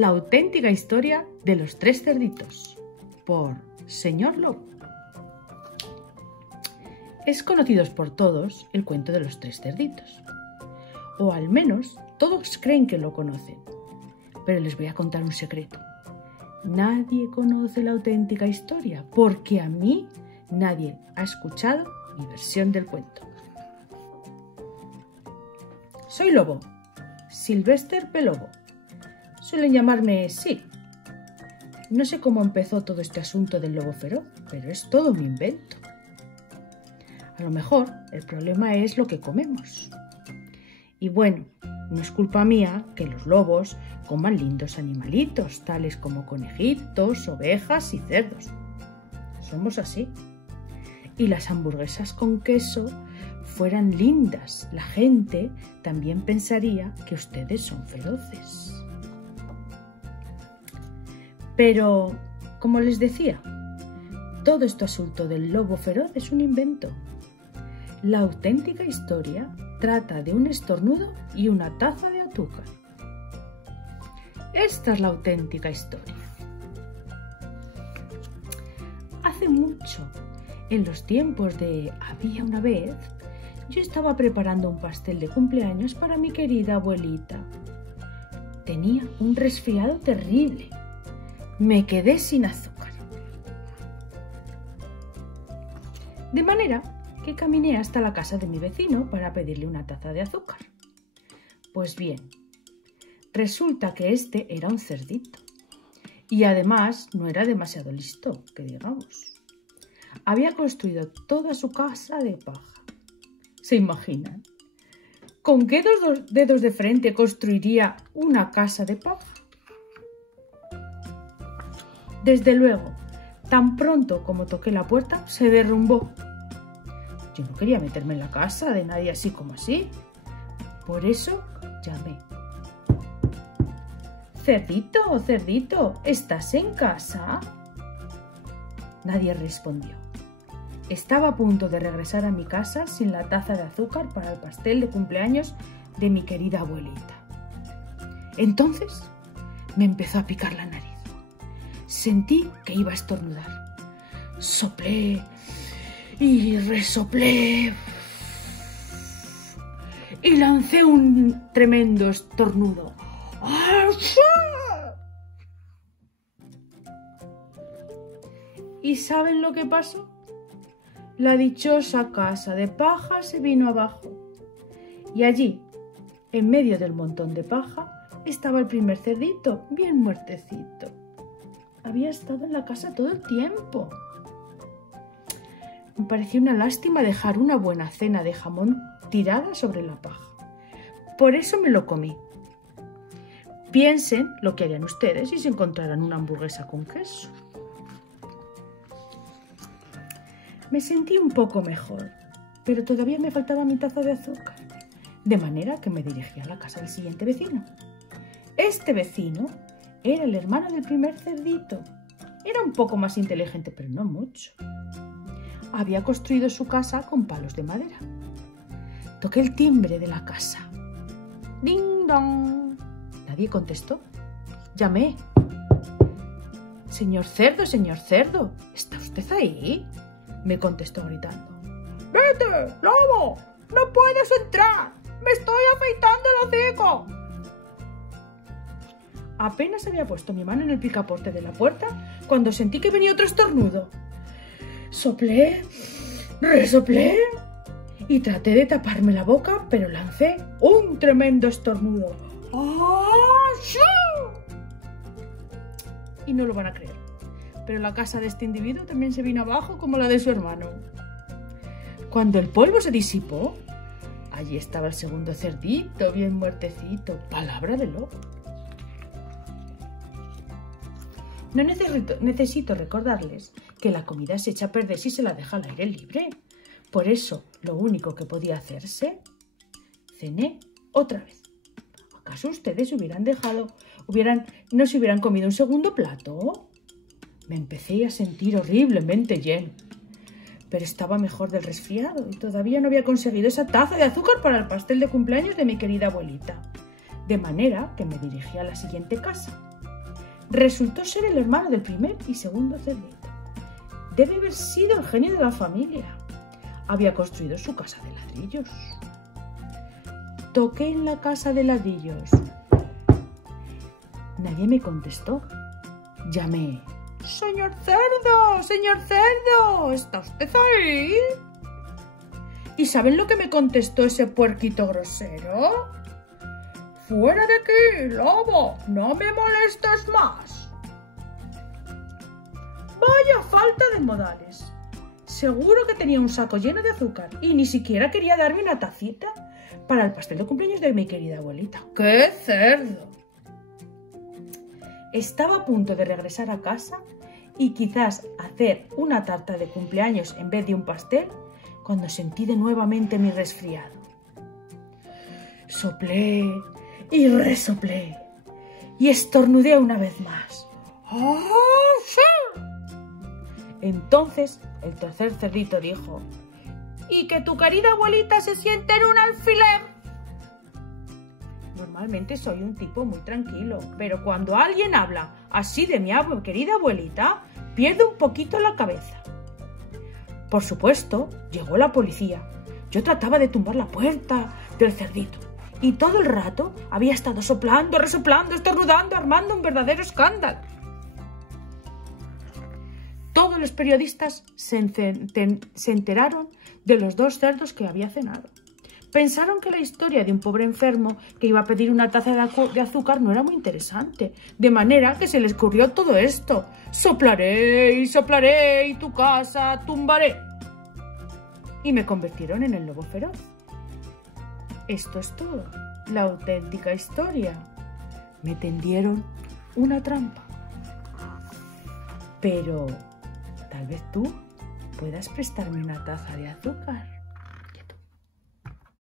La auténtica historia de los tres cerditos, por Señor Lobo. Es conocido por todos el cuento de los tres cerditos, o al menos todos creen que lo conocen, pero les voy a contar un secreto. Nadie conoce la auténtica historia, porque a mí nadie ha escuchado mi versión del cuento. Soy Lobo, Sylvester P. Lobo. Suelen llamarme Sil. No sé cómo empezó todo este asunto del lobo feroz, pero es todo mi invento. A lo mejor el problema es lo que comemos. Y bueno, no es culpa mía que los lobos coman lindos animalitos, tales como conejitos, ovejas y cerdos. Somos así. Y las hamburguesas con queso fueran lindas, la gente también pensaría que ustedes son feroces. Pero, como les decía, todo este asunto del lobo feroz es un invento. La auténtica historia trata de un estornudo y una taza de azúcar. Esta es la auténtica historia. Hace mucho, en los tiempos de había una vez, yo estaba preparando un pastel de cumpleaños para mi querida abuelita. Tenía un resfriado terrible. Me quedé sin azúcar. De manera que caminé hasta la casa de mi vecino para pedirle una taza de azúcar. Pues bien, resulta que este era un cerdito. Y además no era demasiado listo, que digamos. Había construido toda su casa de paja. ¿Se imaginan? ¿Con qué dos dedos de frente construiría una casa de paja? Desde luego, tan pronto como toqué la puerta, se derrumbó. Yo no quería meterme en la casa de nadie así como así. Por eso llamé. «Cerdito, cerdito, ¿estás en casa?» Nadie respondió. Estaba a punto de regresar a mi casa sin la taza de azúcar para el pastel de cumpleaños de mi querida abuelita. Entonces me empezó a picar la nariz. Sentí que iba a estornudar. Soplé y resoplé y lancé un tremendo estornudo. ¿Y saben lo que pasó? La dichosa casa de paja se vino abajo. Y allí, en medio del montón de paja, estaba el primer cerdito, bien muertecito. Había estado en la casa todo el tiempo. Me pareció una lástima dejar una buena cena de jamón tirada sobre la paja. Por eso me lo comí. Piensen lo que harían ustedes si se encontraran una hamburguesa con queso. Me sentí un poco mejor, pero todavía me faltaba mi taza de azúcar, de manera que me dirigí a la casa del siguiente vecino. Este vecino era el hermano del primer cerdito. Era un poco más inteligente, pero no mucho. Había construido su casa con palos de madera. Toqué el timbre de la casa. ¡Ding dong! Nadie contestó. Llamé. Señor cerdo, ¿está usted ahí?», me contestó gritando. «¡Vete, lobo! ¡No puedes entrar! ¡Me estoy afeitando el hocico!». Apenas había puesto mi mano en el picaporte de la puerta cuando sentí que venía otro estornudo. Soplé, resoplé y traté de taparme la boca, pero lancé un tremendo estornudo. Y no lo van a creer, pero la casa de este individuo también se vino abajo como la de su hermano. Cuando el polvo se disipó, allí estaba el segundo cerdito, bien muertecito. Palabra de lobo. No necesito recordarles que la comida se echa a perder si se la deja al aire libre. Por eso, lo único que podía hacerse, cené otra vez. ¿Acaso ustedes no se hubieran comido un segundo plato? Me empecé a sentir horriblemente lleno, pero estaba mejor del resfriado y todavía no había conseguido esa taza de azúcar para el pastel de cumpleaños de mi querida abuelita. De manera que me dirigí a la siguiente casa. resultó ser el hermano del primer y segundo cerdito. Debe haber sido el genio de la familia. Había construido su casa de ladrillos. Toqué en la casa de ladrillos. Nadie me contestó. Llamé. ¡Señor cerdo! ¿Está usted ahí? ¿Y saben lo que me contestó ese puerquito grosero? ¡Fuera de aquí, lobo! ¡No me molestes más! Vaya falta de modales. Seguro que tenía un saco lleno de azúcar y ni siquiera quería darme una tacita para el pastel de cumpleaños de mi querida abuelita. ¡Qué cerdo! Estaba a punto de regresar a casa y quizás hacer una tarta de cumpleaños en vez de un pastel cuando sentí de nuevamente mi resfriado. Soplé y resoplé y estornudé una vez más. ¡Ah, sí! Entonces el tercer cerdito dijo: ¿y que tu querida abuelita se siente en un alfiler? Normalmente soy un tipo muy tranquilo, pero cuando alguien habla así de mi querida abuelita, pierdo un poquito la cabeza. Por supuesto, llegó la policía. Yo trataba de tumbar la puerta del cerdito y todo el rato había estado soplando, resoplando, estornudando, armando un verdadero escándalo. Todos los periodistas se enteraron de los dos cerdos que había cenado. Pensaron que la historia de un pobre enfermo que iba a pedir una taza de azúcar no era muy interesante, de manera que se les ocurrió todo esto. Soplaré y tu casa tumbaré. Y me convirtieron en el lobo feroz. Esto es todo, la auténtica historia. Me tendieron una trampa. Pero tal vez tú puedas prestarme una taza de azúcar.